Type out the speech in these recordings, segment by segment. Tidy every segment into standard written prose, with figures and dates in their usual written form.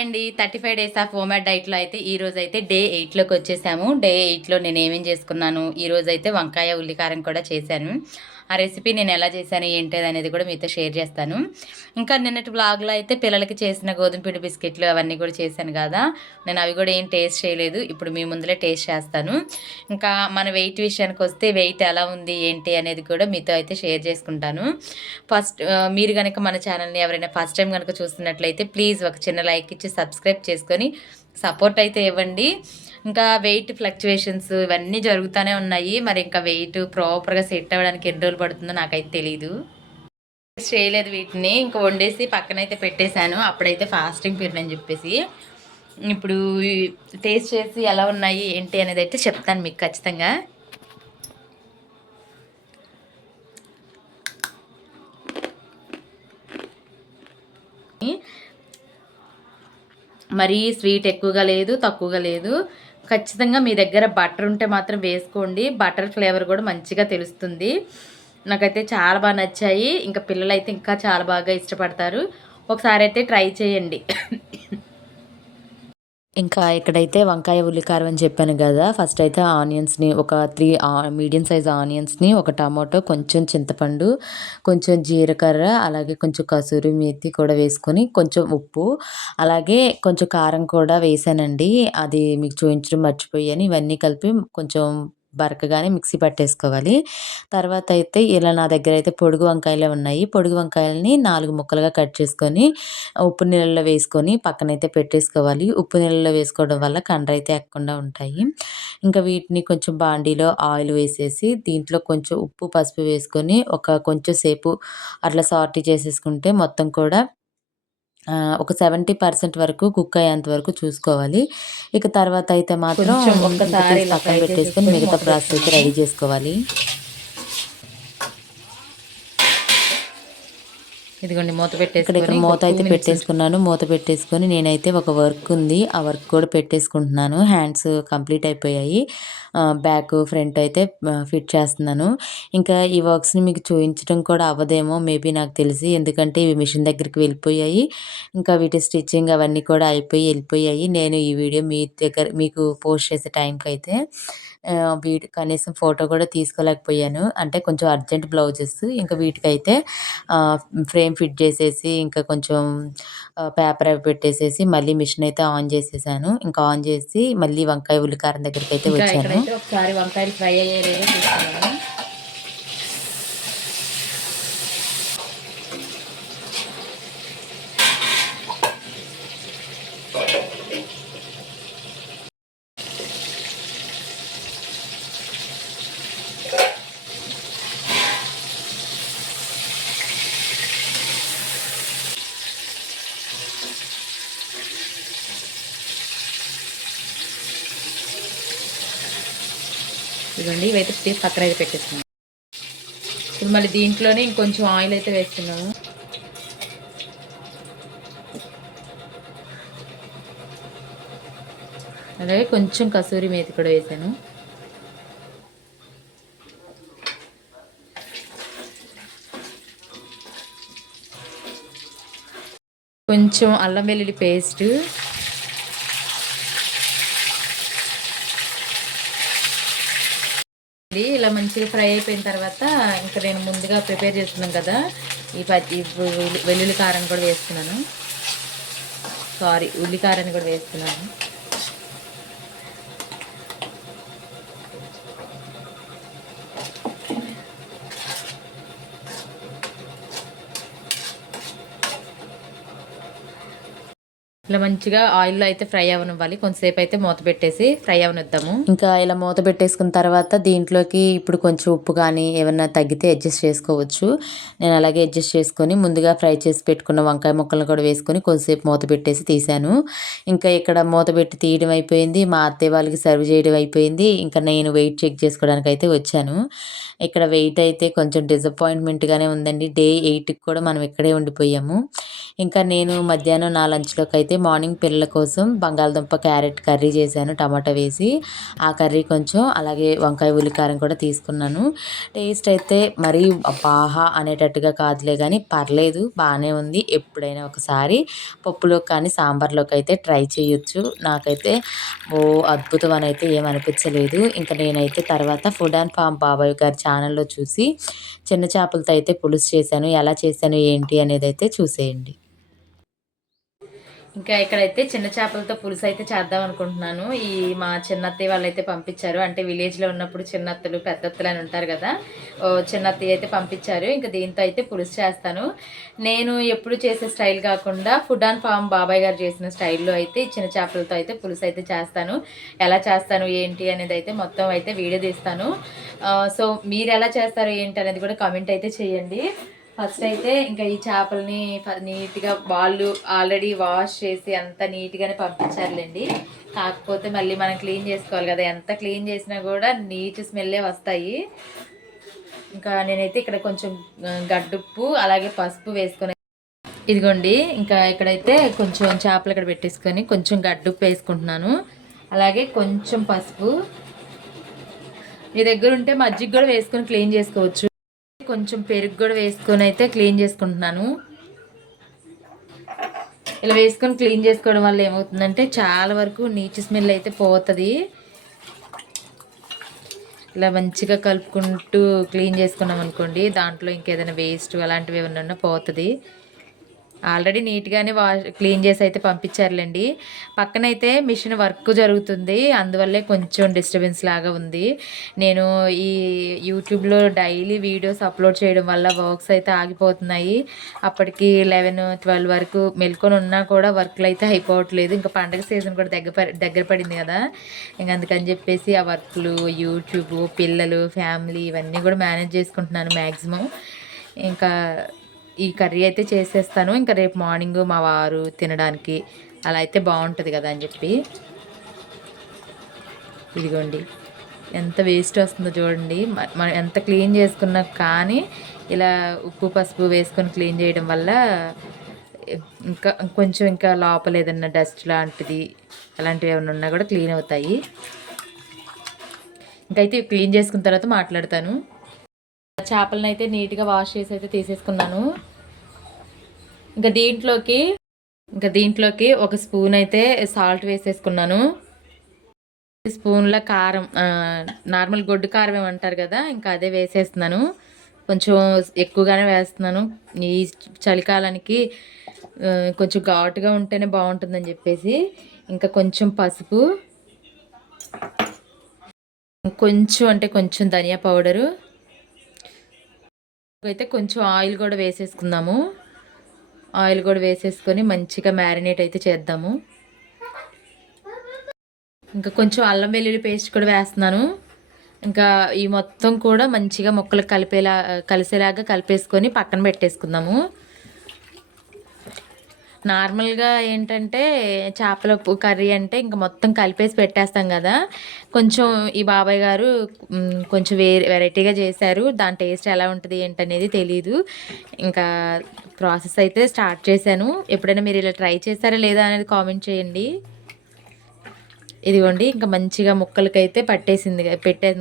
అండి 35 days of homemade డైట్‌లో అయితే ఈరోజైతే డే 8లోకి వచ్చేసాము. డే 8లో నేనేమేం చేసుకున్నాను, ఈరోజైతే వంకాయ, ఉల్లికారం కూడా చేశాను. ఆ రెసిపీ నేనెలా చేశాను, ఏంటిదనేది కూడా మీతో షేర్ చేస్తాను. ఇంకా నిన్నటి వ్లాగ్‌లో అయితే పిల్లలకి చేసిన గోధుమ పిండి బిస్కెట్‌లు అవన్నీ కూడా చేశాను గదా! నేను అవి కూడా ఏం టేస్ట్ చేయలేదు. ఇప్పుడు మీ ముందులే టేస్ట్ చేస్తాను. ఇంకా మన వెయిట్ విషయానికొస్తే వెయిట్ ఎలా ఉంది, ఏంటి అనేది కూడా మీతో అయితే షేర్ చేసుకుంటాను. మీరు గనక మన ఛానల్‌ని ఎవరైనా ఫస్ట్ టైం గనక చూస్తున్నట్లయితే ప్లీజ్ ఒక చిన్న లైక్ ఇచ్చి సబ్స్క్రైబ్ చేసుకొని సపోర్ట్ అయితే ఇవ్వండి. ఇంకా వెయిట్ ఫ్లక్చుయేషన్స్ ఇవన్నీ జరుగుతూనే ఉన్నాయి. మరి ఇంకా వెయిట్ ప్రాపర్‌గా సెట్ అవ్వడానికి ఎన్ని రోజులు పడుతుందో నాకైతే తెలీదు. చేయలేదు వీటిని. ఇంక వండేసి పక్కనైతే పెట్టేశాను. అప్పుడైతే ఫాస్టింగ్ పీరియడ్ అని చెప్పేసి. ఇప్పుడు టేస్ట్ చేసి ఎలా ఉన్నాయి, ఏంటి అనేదైతే చెప్తాను మీకు ఖచ్చితంగా. మరీ స్వీట్ ఎక్కువగా లేదు, తక్కువగా లేదు. ఖచ్చితంగా మీ దగ్గర బటర్ ఉంటే మాత్రం వేసుకోండి. బటర్ ఫ్లేవర్ కూడా మంచిగా తెలుస్తుంది. నాకైతే చాలా బాగా నచ్చాయి. ఇంకా పిల్లలైతే ఇంకా చాలా బాగా ఇష్టపడతారు. ఒకసారి అయితే ట్రై చేయండి. ఇంకా ఇక్కడైతే వంకాయ ఉల్లికారం అని చెప్పాను కదా! ఫస్ట్ అయితే ఆనియన్స్‌ని ఒక 3 మీడియం సైజ్ ఆనియన్స్‌ని, ఒక టమాటో, కొంచెం చింతపండు, కొంచెం జీలకర్ర, అలాగే కొంచెం కసూరి మేతి కూడా వేసుకొని, కొంచెం ఉప్పు, అలాగే కొంచెం కారం కూడా వేశానండి. అది మీకు చూయించడం మర్చిపోయాను. ఇవన్నీ కలిపి కొంచెం బరకగానే మిక్సీ పట్టేసుకోవాలి. తర్వాత అయితే ఇలా నా దగ్గర అయితే పొడుగు వంకాయలే ఉన్నాయి. పొడుగు వంకాయలని 4 ముక్కలుగా కట్ చేసుకొని ఉప్పు నీళ్ళలో వేసుకొని పక్కనైతే పెట్టేసుకోవాలి. ఉప్పు నీళ్ళలో వేసుకోవడం వల్ల కండ్రైతే ఎక్కకుండా ఉంటాయి. ఇంకా వీటిని కొంచెం బాండీలో ఆయిల్ వేసేసి దీంట్లో కొంచెం ఉప్పు, పసుపు వేసుకొని కొంచెం సేపు అట్లా సాటే చేసేసుకుంటే మొత్తం కూడా ఒక 70% వరకు కుక్ అయ్యేంత వరకు చూసుకోవాలి. ఇక తర్వాత అయితే మాత్రం కొంచెం ఇంక ఒక్కసారి తీసి ఇలా పక్కన ఫ్రై పెట్టేసుకొని చేసేసుకొని మిగతా మూత ప్రాసెస్ అయితే పెట్టుకున్నాము. రెడీ చేసుకోవాలి. ఇదిగోండి మూత ఇక్కడ పెట్టేసుకొని మూత ఒక 2 అయితే మినిట్స్ పెట్టేసుకున్నాను. మూత పెట్టేసుకొని నేనైతే ఒక వర్క్ ఉంది. ఆ వర్క్ కూడా పెట్టేసుకుంటున్నాను. హ్యాండ్స్ కంప్లీట్ అయిపోయాయి. బ్యాక్, ఫ్రంట్ అయితే ఫిట్ చేస్తున్నాను. ఇంకా ఈ వర్క్స్‌ని మీకు చూయించడం కూడా అవ్వదేమో మేబీ నాకు తెలిసి. ఎందుకంటే ఇవి మిషన్ దగ్గరికి వెళ్ళిపోయాయి. ఇంకా వీటి స్టిచ్చింగ్ అవన్నీ కూడా ఎళ్ళిపోయాయి. నేను ఈ వీడియో మీకు పోస్ట్ చేసే టైంకైతే కనీసం ఫోటో కూడా తీసుకోలేకపోయాను. అంటే కొంచెం అర్జెంట్ బ్లౌజెస్. ఇంకా వీటికైతే ఫ్రేమ్ ఫిట్ చేసేసి ఇంకా కొంచెం పేపర్ అవి పెట్టేసేసి మళ్ళీ మిషన్ అయితే ఆన్ చేసేసాను. ఇంకా ఆన్ చేసి మళ్ళీ వంకాయ ఉల్లికారం దగ్గరికైతే ఇంకా వచ్చాను. ఇక్కడైతే ఒకసారి వంకాయలు ఫ్రై అయ్యాయో లేదో చూస్తున్నాను. ఇదిగోండి ఇవైతే తీసి పక్కన అయితే పెట్టేస్తున్నాను. ఇప్పుడు మళ్ళీ దీంట్లోనే ఇంకొంచెం ఆయిల్ అయితే వేస్తున్నాము. అలాగే కొంచెం కసూరి మేతి కూడా వేసాను. కొంచెం అల్లం వెల్లుల్లి పేస్ట్, ఇలా మంచిగా ఫ్రై అయిపోయిన తర్వాత ఇంకా నేను ముందుగా ప్రిపేర్ చేసుకున్నాను కదా ఈ వెల్లుల్లి కారం కూడా వేస్తున్నాను. ఉల్లికారాన్ని కూడా వేస్తున్నాను. ఇలా మంచిగా ఆయిల్‌లో అయితే ఫ్రై అవ్వనివ్వాలి. కొంతసేపు అయితే మూత పెట్టేసి ఫ్రై అవ్వనిద్దాము. ఇంకా ఇలా మూత పెట్టేసుకున్న తర్వాత దీంట్లోకి ఇప్పుడు కొంచెం ఉప్పు కానీ ఏమన్నా తగ్గితే అడ్జస్ట్ చేసుకోవచ్చు. నేను అలాగే అడ్జస్ట్ చేసుకొని ముందుగా ఫ్రై చేసి పెట్టుకున్న వంకాయ ముక్కలను కూడా వేసుకొని కొద్దిసేపు మూత పెట్టేసి తీశాను. ఇంకా ఇక్కడ మూత పెట్టి తీయడం అయిపోయింది. మా అత్తయ్య వాళ్ళకి సర్వ్ చేయడం అయిపోయింది. ఇంకా నేను వెయిట్ చెక్ చేసుకోవడానికి అయితే వచ్చాను. ఇక్కడ వెయిట్ అయితే కొంచెం డిసప్పాయింట్మెంట్‌గానే ఉందండి. డే 8కి కూడా మనం ఇక్కడే ఉండిపోయాము. ఇంకా నేను మధ్యాహ్నం నా లంచ్‌లోకి అయితే మార్నింగ్ పిల్లల కోసం బంగాళదుంప క్యారెట్ కర్రీ చేశాను టమాటా వేసి. ఆ కర్రీ కొంచెం, అలాగే వంకాయ ఉల్లికారం కూడా తీసుకున్నాను. టేస్ట్ అయితే మరీ బాహా అనేటట్టుగా కాదులే కానీ పర్లేదు, బాగానే ఉంది. ఎప్పుడైనా ఒకసారి పప్పులోకి కానీ సాంబార్లోకి అయితే ట్రై చేయొచ్చు. నాకైతే అద్భుతం అని అయితే ఏమనిపించలేదు. ఇంకా నేనైతే తర్వాత ఫుడ్ అండ్ ఫామ్ బాబాయ్ గారి ఛానల్లో చూసి చిన్న చేపలతో అయితే పులుసు చేశాను. ఎలా చేశాను ఏంటి అనేది అయితే చూసేయండి. ఇంకా ఇక్కడైతే చిన్న చేపలతో పులుసు అయితే చేద్దాం అనుకుంటున్నాను. మా చిన్నత్తయ్య వాళ్ళైతే పంపించారు. అంటే విలేజ్లో ఉన్నప్పుడు చిన్నత్తలు పెద్దత్తలు అని ఉంటారు కదా, చిన్నత్తయ్య అయితే పంపించారు. ఇంకా దీంతో అయితే పులుసు చేస్తాను. నేను ఎప్పుడు చేసే స్టైల్ కాకుండా ఫుడ్ అండ్ ఫామ్ బాబాయ్ గారు చేసిన స్టైల్లో అయితే చిన్న చేపలతో అయితే పులుసు అయితే చేస్తాను. ఎలా చేస్తాను ఏంటి అనేది అయితే మొత్తం అయితే వీడియో తీస్తాను. సో మీరు ఎలా చేస్తారు ఏంటి అనేది కూడా కామెంట్ అయితే చేయండి. ఫస్ట్ అయితే ఇంకా ఈ చేపలని నీట్గా వాళ్ళు ఆల్రెడీ వాష్ చేసి అంత నీట్గానే పంపించారులేండి. కాకపోతే మళ్ళీ మనం క్లీన్ చేసుకోవాలి కదా, ఎంత క్లీన్ చేసినా కూడా నీట్ స్మెల్లే వస్తాయి. ఇంకా నేనైతే ఇక్కడ కొంచెం గడ్డుప్పు అలాగే పసుపు వేసుకొని, ఇదిగోండి ఇంకా ఇక్కడైతే కొంచెం చేపలు ఇక్కడ పెట్టేసుకొని కొంచెం గడ్డుప్పు వేసుకుంటున్నాను. అలాగే కొంచెం పసుపు, మీ దగ్గర ఉంటే మజ్జిగ కూడా వేసుకొని క్లీన్ చేసుకోవచ్చు. కొంచెం పెరుగు కూడా వేసుకొని అయితే క్లీన్ చేసుకుంటున్నాను. ఇలా వేసుకొని క్లీన్ చేసుకోవడం వల్ల ఏమవుతుందంటే చాలా వరకు నీచు స్మెల్ అయితే పోతుంది. ఇలా మంచిగా కలుపుకుంటూ క్లీన్ చేసుకున్నాం అనుకోండి, దాంట్లో ఇంకేదైనా వేస్ట్ అలాంటివి ఏమన్నా పోతుంది. ఆల్రెడీ నీట్గానే క్లీన్ చేసి అయితే పంపించారులేండి. పక్కనైతే మిషన్ వర్క్ జరుగుతుంది, అందువల్లే కొంచెం డిస్టర్బెన్స్ లాగా ఉంది. నేను ఈ యూట్యూబ్లో డైలీ వీడియోస్ అప్లోడ్ చేయడం వల్ల వర్క్స్ అయితే ఆగిపోతున్నాయి. అప్పటికి 11-12 వరకు మెల్కొని ఉన్నా కూడా వర్క్లు అయితే అయిపోవట్లేదు. ఇంకా పండగ సీజన్ కూడా దగ్గర పడింది కదా, ఇంక అందుకని చెప్పేసి ఆ వర్క్లు, యూట్యూబ్, పిల్లలు, ఫ్యామిలీ ఇవన్నీ కూడా మేనేజ్ చేసుకుంటున్నాను మ్యాక్సిమం. ఇంకా ఈ కర్రీ అయితే చేసేస్తాను. ఇంకా రేపు మార్నింగ్ మా వారు తినడానికి అలా అయితే బాగుంటుంది కదా అని చెప్పి. ఇదిగోండి ఎంత వేస్ట్ వస్తుందో చూడండి. మనం ఎంత క్లీన్ చేసుకున్నా కానీ ఇలా ఉప్పు పసుపు వేసుకొని క్లీన్ చేయడం వల్ల ఇంకా లోపల ఏదన్నా డస్ట్ లాంటిది అలాంటివి ఏమైనా ఉన్నా కూడా క్లీన్ అవుతాయి. ఇంకైతే క్లీన్ చేసుకున్న తర్వాత మాట్లాడతాను. చేపలను అయితే నీట్గా వాష్ చేసి అయితే తీసేసుకున్నాను. ఇంకా దీంట్లోకి ఒక స్పూన్ అయితే సాల్ట్ వేసేసుకున్నాను. స్పూన్ల కారం, నార్మల్ గొడ్డు కారం ఏమంటారు కదా, ఇంకా అదే వేసేస్తున్నాను. కొంచెం ఎక్కువగానే వేస్తున్నాను. ఈ చలికాలానికి కొంచెం ఘాటుగా ఉంటేనే బాగుంటుందని చెప్పేసి. ఇంకా కొంచెం పసుపు, కొంచెం ధనియా పౌడరు, అయితే కొంచెం ఆయిల్ కూడా వేసేసుకుందాము. ఆయిల్ కూడా వేసేసుకొని మంచిగా మ్యారినేట్ అయితే చేద్దాము. ఇంకా కొంచెం అల్లం వెల్లుల్లి పేస్ట్ కూడా వేస్తున్నాను. ఇంకా ఈ మొత్తం కూడా మంచిగా ముక్కలు కలిసేలాగా కలిపేసుకొని పక్కన పెట్టేసుకుందాము. నార్మల్గా ఏంటంటే చేపల కర్రీ అంటే ఇంకా మొత్తం కలిపేసి పెట్టేస్తాం కదా, కొంచెం ఈ బాబాయ్ గారు కొంచెం వెరైటీగా చేశారు. దాని టేస్ట్ ఎలా ఉంటుంది ఏంటనేది తెలీదు. ఇంకా ప్రాసెస్ అయితే స్టార్ట్ చేశాను. ఎప్పుడైనా మీరు ఇలా ట్రై చేస్తారా లేదా అనేది కామెంట్ చేయండి. ఇదిగోండి ఇంకా మంచిగా ముక్కలకైతే పెట్టేసింది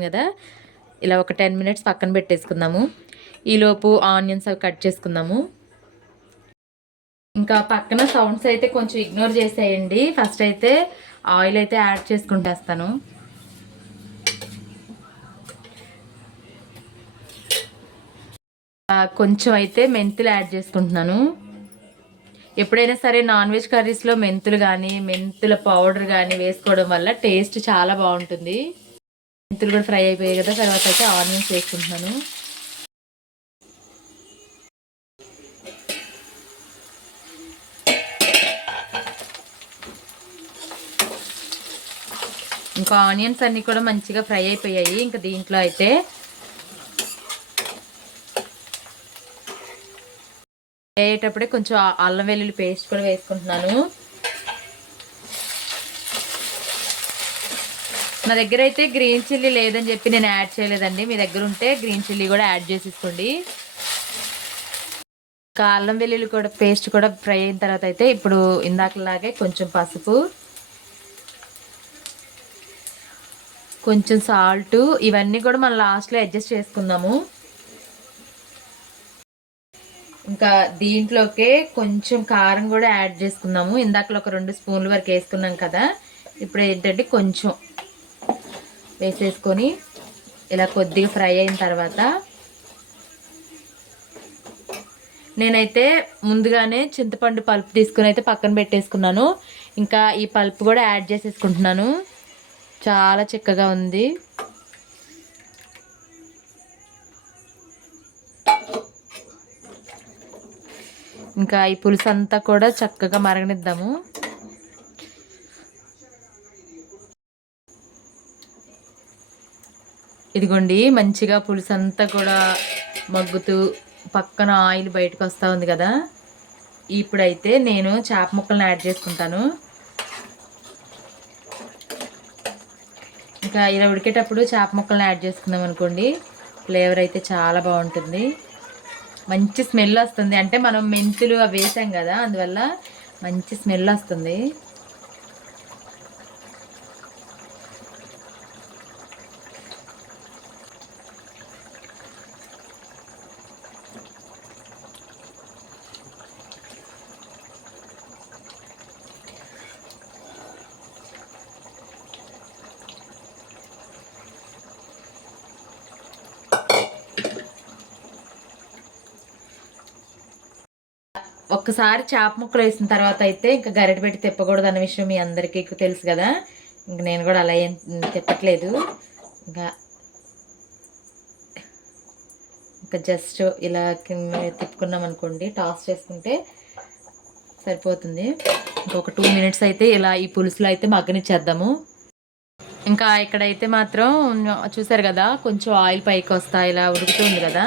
కదా, ఇలా ఒక 10 మినిట్స్ పక్కన పెట్టేసుకుందాము. ఈలోపు ఆనియన్స్ అవి కట్ చేసుకుందాము. ఇంకా పక్కన సౌండ్స్ అయితే కొంచెం ఇగ్నోర్ చేసేయండి. ఫస్ట్ అయితే ఆయిల్ అయితే యాడ్ చేసుకుంటేస్తాను. కొంచెం అయితే మెంతులు యాడ్ చేసుకుంటున్నాను. ఎప్పుడైనా సరే నాన్ వెజ్ కర్రీస్లో మెంతులు కానీ మెంతుల పౌడర్ కానీ వేసుకోవడం వల్ల టేస్ట్ చాలా బాగుంటుంది. మెంతులు కూడా ఫ్రై అయిపోయాయి కదా, తర్వాత అయితే ఆనియన్స్ వేసుకుంటున్నాను. ఇంకా ఆనియన్స్ అన్నీ కూడా మంచిగా ఫ్రై అయిపోయాయి. ఇంకా దీంట్లో అయితే వేయేటప్పుడే కొంచెం అల్లం వెల్లుల్లి పేస్ట్ కూడా వేసుకుంటున్నాను. నా దగ్గర అయితే గ్రీన్ చిల్లీ లేదని చెప్పి నేను యాడ్ చేయలేదండి. మీ దగ్గర ఉంటే గ్రీన్ చిల్లీ కూడా యాడ్ చేసేసుకోండి. అల్లం వెల్లుల్లి కూడా పేస్ట్ కూడా ఫ్రై అయిన తర్వాత అయితే ఇప్పుడు ఇందాకలాగే కొంచెం పసుపు, కొంచెం సాల్ట్, ఇవన్నీ కూడా మనం లాస్ట్లో అడ్జస్ట్ చేసుకుందాము. ఇంకా దీంట్లోకే కొంచెం కారం కూడా యాడ్ చేసుకుందాము. ఇందాకలో ఒక 2 స్పూన్ల వరకు వేసుకున్నాం కదా, ఇప్పుడు ఏంటంటే కొంచెం వేసేసుకొని ఇలా కొద్దిగా ఫ్రై అయిన తర్వాత నేనైతే ముందుగానే చింతపండు పల్పు తీసుకుని అయితే పక్కన పెట్టేసుకున్నాను. ఇంకా ఈ పల్పు కూడా యాడ్ చేసేసుకుంటున్నాను. చాలా చిక్కగా ఉంది. ఇంకా ఈ పులుసు అంతా కూడా చక్కగా మరగనిద్దాము. ఇదిగోండి, మంచిగా పులుసు అంతా కూడా మగ్గుతూ పక్కన ఆయిల్ బయటకు వస్తూ ఉంది కదా. ఇప్పుడైతే నేను చేప ముక్కలను యాడ్ చేసుకుంటాను. ఇంకా ఇలా ఉడికేటప్పుడు చేప ముక్కలను యాడ్ చేసుకున్నాం అనుకోండి, ఫ్లేవర్ అయితే చాలా బాగుంటుంది. మంచి స్మెల్ వస్తుంది. అంటే మనం మెంతులు అవి వేసాం కదా, అందువల్ల మంచి స్మెల్ వస్తుంది. ఒక్కసారి చేప ముక్కలు వేసిన తర్వాత అయితే ఇంకా గరిటె పెట్టి తిప్పకూడదు అన్న విషయం మీ అందరికీ తెలుసు కదా. ఇంక నేను కూడా అలా ఏం తిప్పట్లేదు. ఇంకా జస్ట్ ఇలా తిప్పుకున్నాం అనుకోండి, టాస్ చేసుకుంటే సరిపోతుంది. ఇంకొక 2 మినిట్స్ అయితే ఇలా ఈ పులుసులో అయితే మగ్గనిచ్చేద్దాము. ఇంకా ఇక్కడైతే మాత్రం చూసారు కదా, కొంచెం ఆయిల్ పైకి వస్తా ఇలా ఉడుకుతుంది కదా.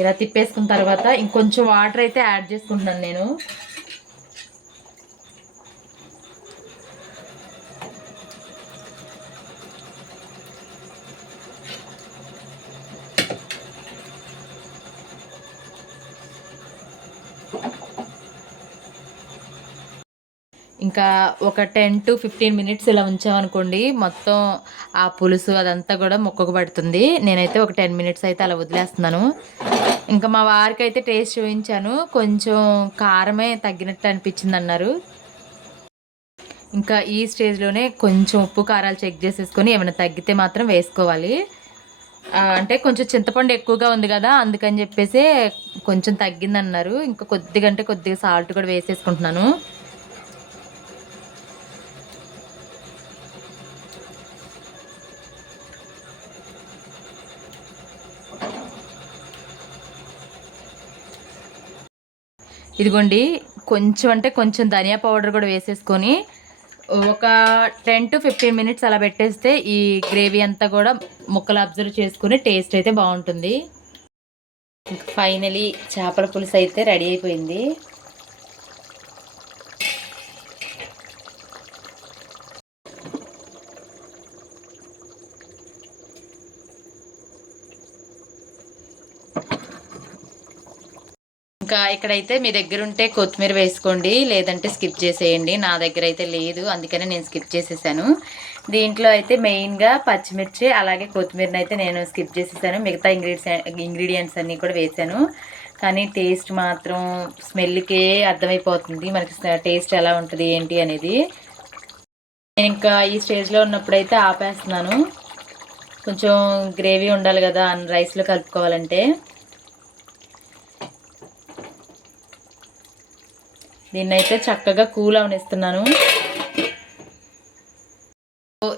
ఇలా తిప్పేసుకున్న తర్వాత ఇంకొంచెం వాటర్ అయితే యాడ్ చేసుకుంటున్నాను నేను. ఇంకా ఒక 10 to 15 మినిట్స్ ఇలా ఉంచామనుకోండి, మొత్తం ఆ పులుసు అదంతా కూడా ముక్కకు పడుతుంది. నేనైతే ఒక 10 మినిట్స్ అయితే అలా వదిలేస్తున్నాను. ఇంకా మా వారికి అయితే టేస్ట్ చూపించాను, కొంచెం కారమే తగ్గినట్టు అనిపించింది అన్నారు. ఇంకా ఈ స్టేజ్లోనే కొంచెం ఉప్పు కారాలు చెక్ చేసేసుకొని ఏమైనా తగ్గితే మాత్రం వేసుకోవాలి. అంటే కొంచెం చింతపండు ఎక్కువగా ఉంది కదా, అందుకని చెప్పేసి కొంచెం తగ్గిందన్నారు. ఇంకా కొద్దిగా సాల్ట్ కూడా వేసేసుకుంటున్నాను. ఇదిగోండి, కొంచెం అంటే కొంచెం ధనియా పౌడర్ కూడా వేసేసుకొని ఒక 10 to 15 మినిట్స్ అలా పెట్టేస్తే ఈ గ్రేవీ అంతా కూడా ముక్కలు అబ్జర్వ్ చేసుకుని టేస్ట్ అయితే బాగుంటుంది. ఫైనలీ చేపల పులుసు అయితే రెడీ అయిపోయింది. ఇంకా ఇక్కడైతే మీ దగ్గర ఉంటే కొత్తిమీర వేసుకోండి, లేదంటే స్కిప్ చేసేయండి. నా దగ్గర అయితే లేదు, అందుకనే నేను స్కిప్ చేసేసాను. దీంట్లో అయితే మెయిన్గా పచ్చిమిర్చి అలాగే కొత్తిమీరని అయితే నేను స్కిప్ చేసేసాను. మిగతా ఇంగ్రీడియంట్స్ అన్నీ కూడా వేసాను. కానీ టేస్ట్ మాత్రం స్మెల్కే అర్థమైపోతుంది మనకి టేస్ట్ ఎలా ఉంటుంది ఏంటి అనేది. నేను ఇంకా ఈ స్టేజ్లో ఉన్నప్పుడైతే ఆపేస్తున్నాను. కొంచెం గ్రేవీ ఉండాలి కదా రైస్లో కలుపుకోవాలంటే. దీన్నైతే చక్కగా కూల్ అవనిస్తున్నాను.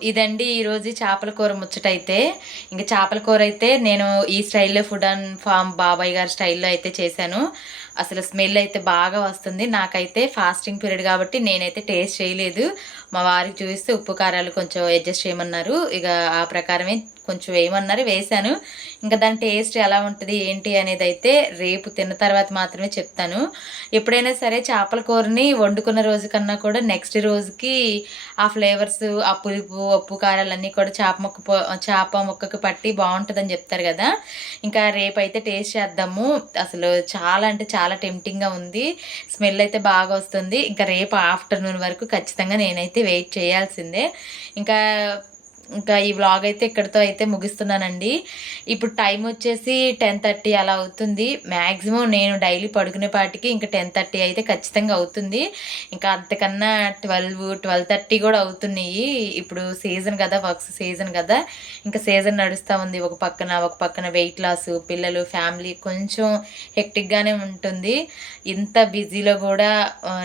ఇదండి ఈరోజు చేపల కూర ముచ్చటైతే. ఇంకా చేపల కూర అయితే నేను ఈ స్టైల్లో ఫుడ్ అండ్ ఫామ్ బాబాయ్ గారి స్టైల్లో అయితే చేశాను. అసలు స్మెల్ అయితే బాగా వస్తుంది. నాకైతే ఫాస్టింగ్ పీరియడ్ కాబట్టి నేనైతే టేస్ట్ చేయలేదు. మా వారికి చూపిస్తే ఉప్పు కారాలు కొంచెం అడ్జస్ట్ చేయమన్నారు. ఇక ఆ ప్రకారమే కొంచెం వేయమన్నారు, వేశాను. ఇంకా దాని టేస్ట్ ఎలా ఉంటుంది ఏంటి అనేది అయితే రేపు తిన్న తర్వాత మాత్రమే చెప్తాను. ఎప్పుడైనా సరే చేపల కూరని వండుకున్న రోజు కన్నా కూడా నెక్స్ట్ రోజుకి ఆ ఫ్లేవర్స్, ఆ పులుపు, ఉప్పు, కారాలన్నీ కూడా చేప ముక్కకి పట్టి బాగుంటుందని చెప్తారు కదా. ఇంకా రేపైతే టేస్ట్ చేద్దాము. అసలు చాలా అంటే చాలా టెంప్టింగ్గా ఉంది. స్మెల్ అయితే బాగా వస్తుంది. ఇంకా రేపు ఆఫ్టర్నూన్ వరకు ఖచ్చితంగా నేనైతే వెయిట్ చేయాల్సిందే. ఇంకా ఇంకా ఈ వ్లాగ్ అయితే ఇక్కడితో అయితే ముగిస్తున్నానండి. ఇప్పుడు టైం వచ్చేసి 10:30 అలా అవుతుంది. మ్యాక్సిమం నేను డైలీ పడుకునేపాటికి ఇంకా 10:30 అయితే ఖచ్చితంగా అవుతుంది. ఇంకా అంతకన్నా 12:30 కూడా అవుతున్నాయి. ఇప్పుడు సీజన్ కదా, వర్క్స్ సీజన్ కదా, ఇంకా సీజన్ నడుస్తూ ఉంది. ఒక పక్కన వెయిట్ లాస్, పిల్లలు, ఫ్యామిలీ కొంచెం హెక్టిక్గానే ఉంటుంది. ఇంత బిజీలో కూడా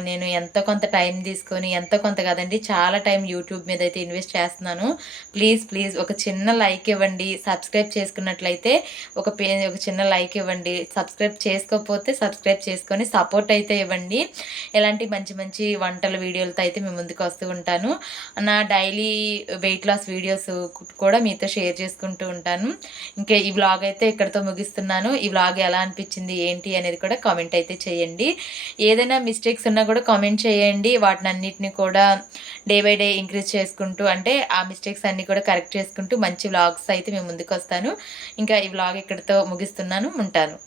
నేను ఎంతో కొంత టైం తీసుకొని, ఎంతో కొంత కదండి చాలా టైం యూట్యూబ్ మీద అయితే ఇన్వెస్ట్ చేస్తున్నాను. ప్లీజ్ ఒక చిన్న లైక్ ఇవ్వండి. సబ్స్క్రైబ్ చేసుకున్నట్లయితే ఒక చిన్న లైక్ ఇవ్వండి. సబ్స్క్రైబ్ చేసుకోకపోతే సబ్స్క్రైబ్ చేసుకొని సపోర్ట్ అయితే ఇవ్వండి. ఇలాంటి మంచి వంటల వీడియోలతో అయితే మేము ముందుకు వస్తూ ఉంటాను. నా డైలీ వెయిట్ లాస్ వీడియోస్ కూడా మీతో షేర్ చేసుకుంటూ ఉంటాను. ఇంకా ఈ వ్లాగ్ అయితే ఇక్కడితో ముగిస్తున్నాను. ఈ వ్లాగ్ ఎలా అనిపించింది ఏంటి అనేది కూడా కామెంట్ అయితే చేయండి. ఏదైనా మిస్టేక్స్ ఉన్నా కూడా కామెంట్ చేయండి. వాటిని అన్నిటిని కూడా డే బై డే ఇంక్రీజ్ చేసుకుంటూ, అంటే ఆ మిస్టేక్స్ అన్నీ కూడా కరెక్ట్ చేసుకుంటూ మంచి వ్లాగ్స్ అయితే మేము ముందుకు వస్తాను. ఇంకా ఈ వ్లాగ్ ఇక్కడితో ముగిస్తున్నాను. ఉంటాను.